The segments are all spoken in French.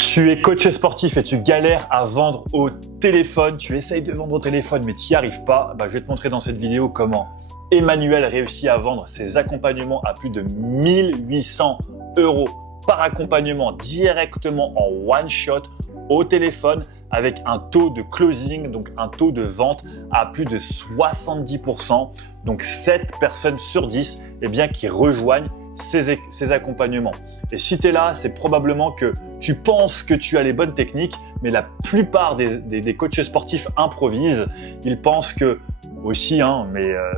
Tu es coach sportif et tu galères à vendre au téléphone, tu essayes de vendre au téléphone mais tu n'y arrives pas, je vais te montrer dans cette vidéo comment Emmanuel réussit à vendre ses accompagnements à plus de 1800 € par accompagnement directement en one shot au téléphone avec un taux de closing, donc un taux de vente à plus de 70%. Donc 7 personnes sur 10 qui rejoignent ces accompagnements. Et si tu es là, c'est probablement que tu penses que tu as les bonnes techniques, mais la plupart des coachs sportifs improvisent. Ils pensent que aussi,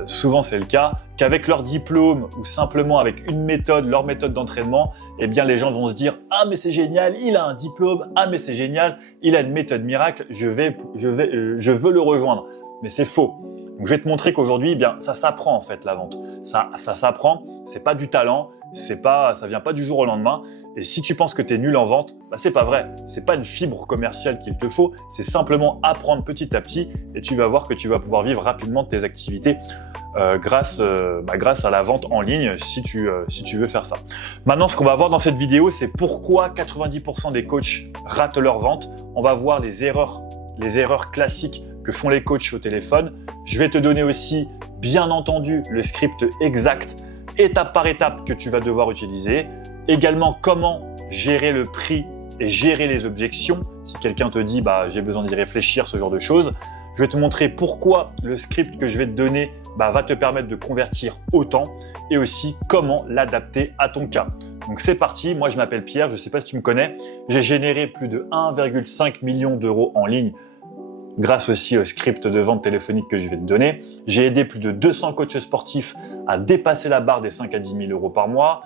souvent c'est le cas, qu'avec leur diplôme ou simplement avec une méthode, leur méthode d'entraînement, les gens vont se dire « Ah mais c'est génial, il a un diplôme, ah mais c'est génial, il a une méthode miracle, je veux le rejoindre ». Mais c'est faux. Donc, je vais te montrer qu'aujourd'hui, ça s'apprend en fait la vente. Ça s'apprend, c'est pas du talent, ça vient pas du jour au lendemain. Et si tu penses que tu es nul en vente, c'est pas vrai. C'est pas une fibre commerciale qu'il te faut, c'est simplement apprendre petit à petit et tu vas voir que tu vas pouvoir vivre rapidement de tes activités grâce à la vente en ligne si tu veux faire ça. Maintenant, ce qu'on va voir dans cette vidéo, c'est pourquoi 90% des coachs ratent leur vente. On va voir les erreurs classiques que font les coachs au téléphone. Je vais te donner aussi, bien entendu, le script exact, étape par étape, que tu vas devoir utiliser. Également, comment gérer le prix et gérer les objections. Si quelqu'un te dit « j'ai besoin d'y réfléchir », ce genre de choses. Je vais te montrer pourquoi le script que je vais te donner va te permettre de convertir autant et aussi comment l'adapter à ton cas. Donc c'est parti, moi je m'appelle Pierre, je ne sais pas si tu me connais. J'ai généré plus de 1,5 million d'euros en ligne grâce aussi au script de vente téléphonique que je vais te donner. J'ai aidé plus de 200 coachs sportifs à dépasser la barre des 5 à 10 000 € par mois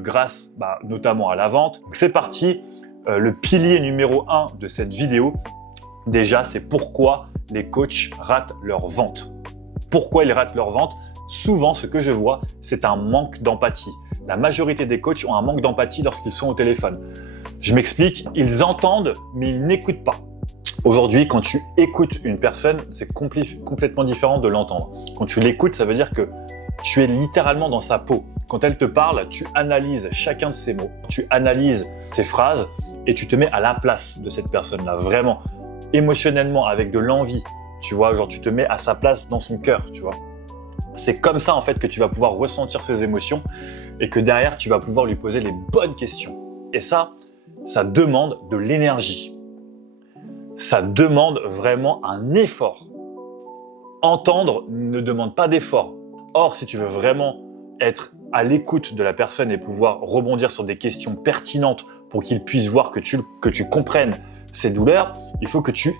grâce notamment à la vente. Donc c'est parti, le pilier numéro 1 de cette vidéo, déjà c'est pourquoi les coachs ratent leur vente. Pourquoi ils ratent leur vente? Souvent, ce que je vois, c'est un manque d'empathie. La majorité des coachs ont un manque d'empathie lorsqu'ils sont au téléphone. Je m'explique, ils entendent mais ils n'écoutent pas. Aujourd'hui, quand tu écoutes une personne, c'est complètement différent de l'entendre. Quand tu l'écoutes, ça veut dire que tu es littéralement dans sa peau. Quand elle te parle, tu analyses chacun de ses mots, tu analyses ses phrases et tu te mets à la place de cette personne-là, vraiment, émotionnellement, avec de l'envie. Tu vois, genre tu te mets à sa place dans son cœur, tu vois. C'est comme ça en fait que tu vas pouvoir ressentir ses émotions et que derrière, tu vas pouvoir lui poser les bonnes questions. Et ça demande de l'énergie. Ça demande vraiment un effort. Entendre ne demande pas d'effort. Or, si tu veux vraiment être à l'écoute de la personne et pouvoir rebondir sur des questions pertinentes pour qu'il puisse voir que tu comprennes ses douleurs, il faut que tu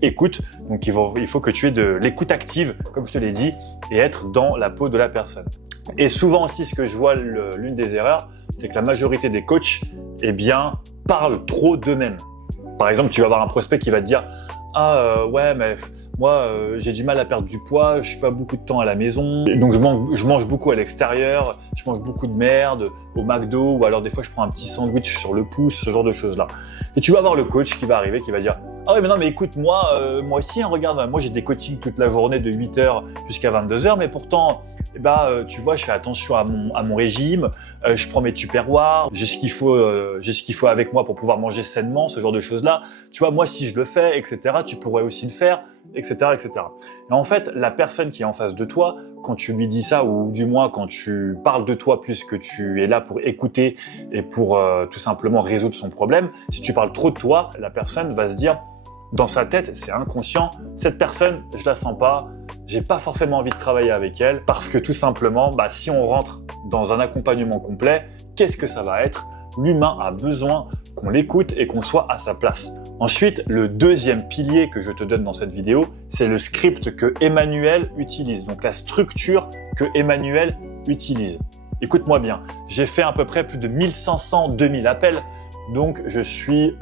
écoutes. Donc, il faut que tu aies de l'écoute active, comme je te l'ai dit, et être dans la peau de la personne. Et souvent aussi, ce que je vois, l'une des erreurs, c'est que la majorité des coachs, parlent trop d'eux-mêmes. Par exemple, tu vas avoir un prospect qui va te dire « Ah ouais, mais moi, j'ai du mal à perdre du poids, je suis pas beaucoup de temps à la maison, donc je mange beaucoup à l'extérieur, je mange beaucoup de merde au McDo, ou alors des fois je prends un petit sandwich sur le pouce, ce genre de choses-là. » Et tu vas avoir le coach qui va arriver, qui va dire « Ah ouais, mais non, mais écoute, moi aussi, regarde, moi j'ai des coachings toute la journée de 8h jusqu'à 22h, mais pourtant, tu vois, je fais attention à mon régime, je prends mes tupperwares, j'ai ce qu'il faut avec moi pour pouvoir manger sainement, ce genre de choses-là. Tu vois, moi, si je le fais, etc., tu pourrais aussi le faire, etc., etc. » Et en fait, la personne qui est en face de toi, quand tu lui dis ça, ou du moins quand tu parles de toi plus que tu es là pour écouter et pour tout simplement résoudre son problème, si tu parles trop de toi, la personne va se dire, dans sa tête, c'est inconscient, cette personne, je la sens pas, j'ai pas forcément envie de travailler avec elle, parce que tout simplement, si on rentre dans un accompagnement complet, qu'est-ce que ça va être? L'humain a besoin qu'on l'écoute et qu'on soit à sa place. Ensuite, le deuxième pilier que je te donne dans cette vidéo, c'est le script que Emmanuel utilise, donc la structure que Emmanuel utilise. Écoute-moi bien, j'ai fait à peu près plus de 1500-2000 appels, donc je suis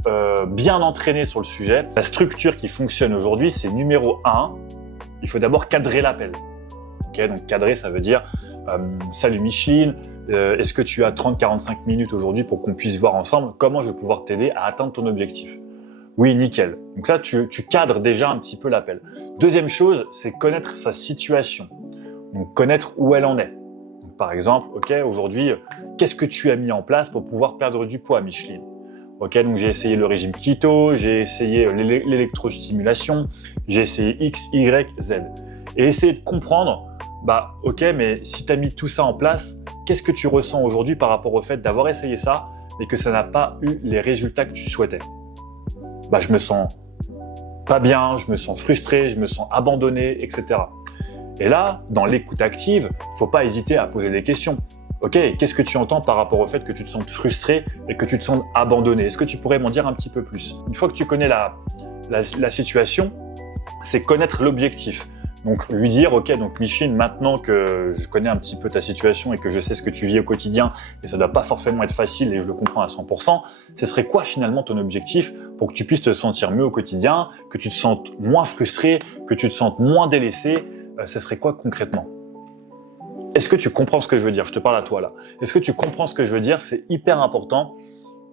bien entraîné sur le sujet. La structure qui fonctionne aujourd'hui, c'est numéro 1, il faut d'abord cadrer l'appel. Okay, donc cadrer, ça veut dire salut Micheline, est-ce que tu as 30-45 minutes aujourd'hui pour qu'on puisse voir ensemble comment je vais pouvoir t'aider à atteindre ton objectif? Oui, nickel. Donc là, tu cadres déjà un petit peu l'appel. Deuxième chose, c'est connaître sa situation. Donc connaître où elle en est. Donc, par exemple, ok, aujourd'hui, qu'est-ce que tu as mis en place pour pouvoir perdre du poids, Micheline? Ok, donc j'ai essayé le régime keto, j'ai essayé l'électrostimulation, j'ai essayé X, Y, Z. Et essayer de comprendre, bah ok, mais si tu as mis tout ça en place, qu'est-ce que tu ressens aujourd'hui par rapport au fait d'avoir essayé ça, mais que ça n'a pas eu les résultats que tu souhaitais? Bah je me sens pas bien, je me sens frustré, je me sens abandonné, etc. Et là, dans l'écoute active, faut pas hésiter à poser des questions. Ok, qu'est-ce que tu entends par rapport au fait que tu te sentes frustré et que tu te sentes abandonné? Est-ce que tu pourrais m'en dire un petit peu plus? Une fois que tu connais la situation, c'est connaître l'objectif. Donc lui dire, ok, donc Micheline, maintenant que je connais un petit peu ta situation et que je sais ce que tu vis au quotidien, et ça doit pas forcément être facile et je le comprends à 100%, ce serait quoi finalement ton objectif pour que tu puisses te sentir mieux au quotidien, que tu te sentes moins frustré, que tu te sentes moins délaissé, ce serait quoi concrètement? Est-ce que tu comprends ce que je veux dire? Je te parle à toi là. Est-ce que tu comprends ce que je veux dire? C'est hyper important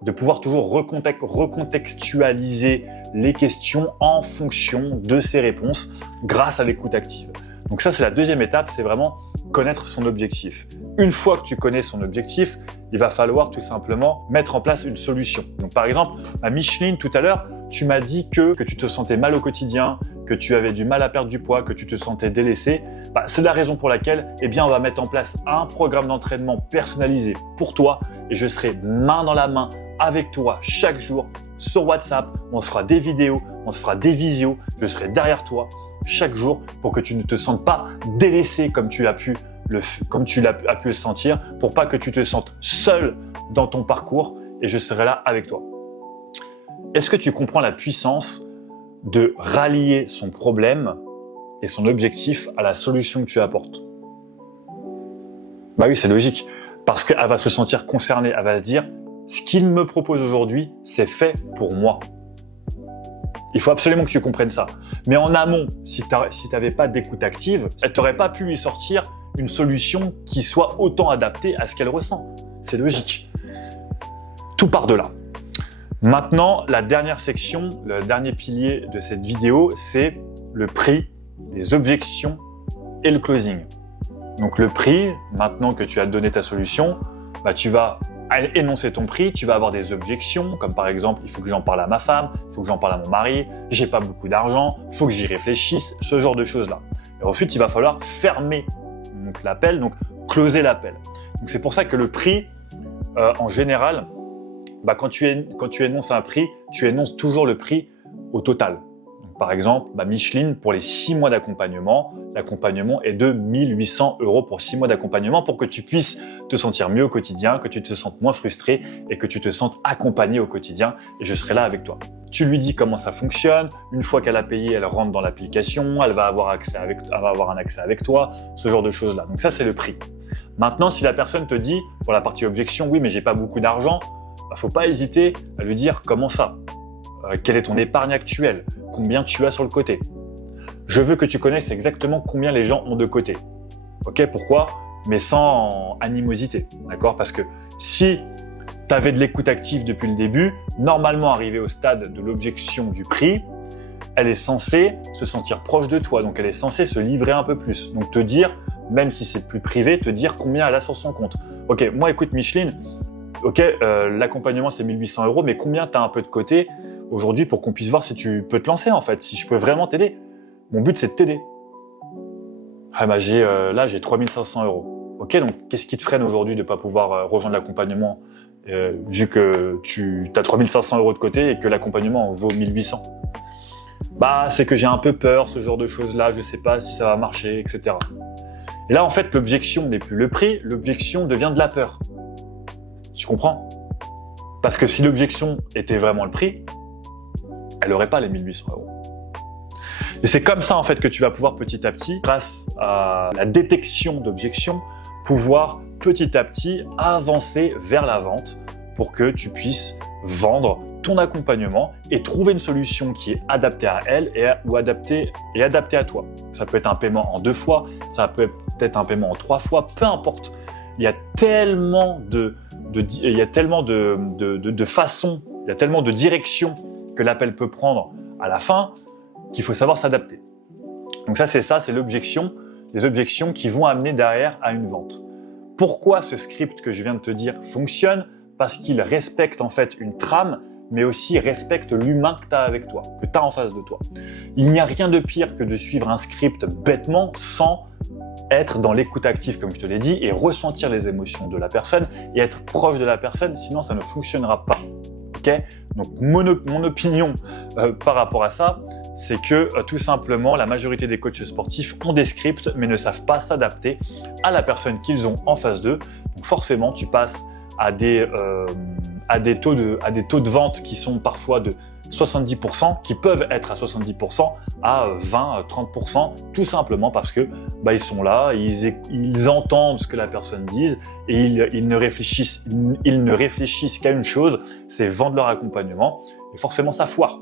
de pouvoir toujours recontextualiser les questions en fonction de ces réponses grâce à l'écoute active. Donc ça, c'est la deuxième étape, c'est vraiment connaître son objectif. Une fois que tu connais son objectif, il va falloir tout simplement mettre en place une solution. Donc par exemple, à Micheline, tout à l'heure, tu m'as dit que tu te sentais mal au quotidien, que tu avais du mal à perdre du poids, que tu te sentais délaissé. C'est la raison pour laquelle on va mettre en place un programme d'entraînement personnalisé pour toi et je serai main dans la main avec toi chaque jour sur WhatsApp. On se fera des vidéos, on se fera des visios. Je serai derrière toi chaque jour pour que tu ne te sentes pas délaissé comme tu l'as pu le sentir, pour pas que tu te sentes seul dans ton parcours et je serai là avec toi. Est-ce que tu comprends la puissance de rallier son problème et son objectif à la solution que tu apportes? Bah oui, c'est logique. Parce qu'elle va se sentir concernée, elle va se dire « ce qu'il me propose aujourd'hui, c'est fait pour moi ». Il faut absolument que tu comprennes ça. Mais en amont, si tu n'avais pas d'écoute active, elle t'aurait pas pu lui sortir une solution qui soit autant adaptée à ce qu'elle ressent. C'est logique. Tout part de là. Maintenant, la dernière section, le dernier pilier de cette vidéo, c'est le prix, les objections et le closing. Donc le prix, maintenant que tu as donné ta solution, tu vas énoncer ton prix, tu vas avoir des objections, comme par exemple, il faut que j'en parle à ma femme, il faut que j'en parle à mon mari, j'ai pas beaucoup d'argent, il faut que j'y réfléchisse, ce genre de choses-là. Et ensuite, il va falloir fermer l'appel, donc closer l'appel. Donc c'est pour ça que le prix, en général, quand tu énonces un prix, tu énonces toujours le prix au total. Donc, par exemple, Micheline, pour les 6 mois d'accompagnement, l'accompagnement est de 1 800 € pour 6 mois d'accompagnement pour que tu puisses te sentir mieux au quotidien, que tu te sentes moins frustré et que tu te sentes accompagné au quotidien et je serai là avec toi. Tu lui dis comment ça fonctionne, une fois qu'elle a payé, elle rentre dans l'application, elle va avoir un accès avec toi, ce genre de choses-là. Donc ça, c'est le prix. Maintenant, si la personne te dit, pour la partie objection, oui, mais j'ai pas beaucoup d'argent, faut pas hésiter à lui dire comment ça, quelle est ton épargne actuelle, combien tu as sur le côté. Je veux que tu connaisses exactement combien les gens ont de côté. Ok, pourquoi? Mais sans animosité, d'accord? Parce que si tu avais de l'écoute active depuis le début, normalement arrivé au stade de l'objection du prix, elle est censée se sentir proche de toi, donc elle est censée se livrer un peu plus. Donc te dire, même si c'est plus privé, te dire combien elle a sur son compte. Ok, moi écoute Micheline, ok, l'accompagnement c'est 1 800 €, mais combien tu as un peu de côté aujourd'hui pour qu'on puisse voir si tu peux te lancer en fait, si je peux vraiment t'aider. Mon but c'est de t'aider. Là j'ai 3 500 €. Ok, donc qu'est-ce qui te freine aujourd'hui de ne pas pouvoir rejoindre l'accompagnement vu que tu as 3 500 € de côté et que l'accompagnement vaut 1 800? C'est que j'ai un peu peur, ce genre de choses-là, je sais pas si ça va marcher, etc. Et là en fait l'objection n'est plus le prix, l'objection devient de la peur. Tu comprends? Parce que si l'objection était vraiment le prix, elle n'aurait pas les 1 800 €. Et c'est comme ça en fait que tu vas pouvoir petit à petit, grâce à la détection d'objections, pouvoir petit à petit avancer vers la vente pour que tu puisses vendre ton accompagnement et trouver une solution qui est adaptée à elle ou adaptée à toi. Ça peut être un paiement en 2 fois, ça peut être un paiement en 3 fois, peu importe. Il y a tellement de façons, il y a tellement de directions que l'appel peut prendre à la fin qu'il faut savoir s'adapter. Donc c'est l'objection, les objections qui vont amener derrière à une vente. Pourquoi ce script que je viens de te dire fonctionne? Parce qu'il respecte en fait une trame mais aussi respecte l'humain que tu as avec toi, que tu as en face de toi. Il n'y a rien de pire que de suivre un script bêtement sans être dans l'écoute active, comme je te l'ai dit, et ressentir les émotions de la personne et être proche de la personne, sinon ça ne fonctionnera pas. Okay. Donc mon opinion par rapport à ça, c'est que tout simplement la majorité des coachs sportifs ont des scripts mais ne savent pas s'adapter à la personne qu'ils ont en face d'eux. Donc forcément, tu passes à des taux de vente qui sont parfois de 70%, qui peuvent être à 70%, à 20, 30%, tout simplement parce que ils sont là, ils entendent ce que la personne dit et ils ne réfléchissent qu'à une chose, c'est vendre leur accompagnement. Et forcément, ça foire.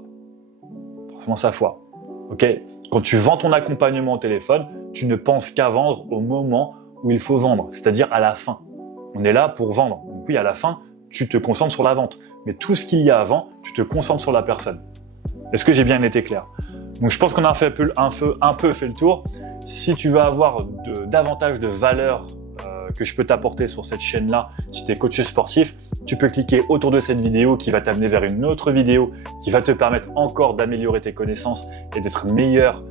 Okay. Quand tu vends ton accompagnement au téléphone, tu ne penses qu'à vendre au moment où il faut vendre, c'est-à-dire à la fin. On est là pour vendre. Donc oui, à la fin, tu te concentres sur la vente. Mais tout ce qu'il y a avant, tu te concentres sur la personne. Est-ce que j'ai bien été clair? Donc je pense qu'on a un peu fait le tour. Si tu veux avoir davantage de valeur que je peux t'apporter sur cette chaîne-là, si tu es coach sportif, tu peux cliquer autour de cette vidéo qui va t'amener vers une autre vidéo qui va te permettre encore d'améliorer tes connaissances et d'être meilleur,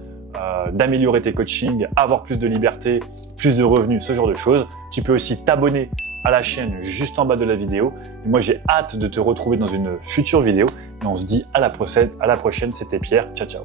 d'améliorer tes coachings, avoir plus de liberté, plus de revenus, ce genre de choses. Tu peux aussi t'abonner à la chaîne juste en bas de la vidéo. Et moi, j'ai hâte de te retrouver dans une future vidéo. Et on se dit à la prochaine. C'était Pierre. Ciao, ciao.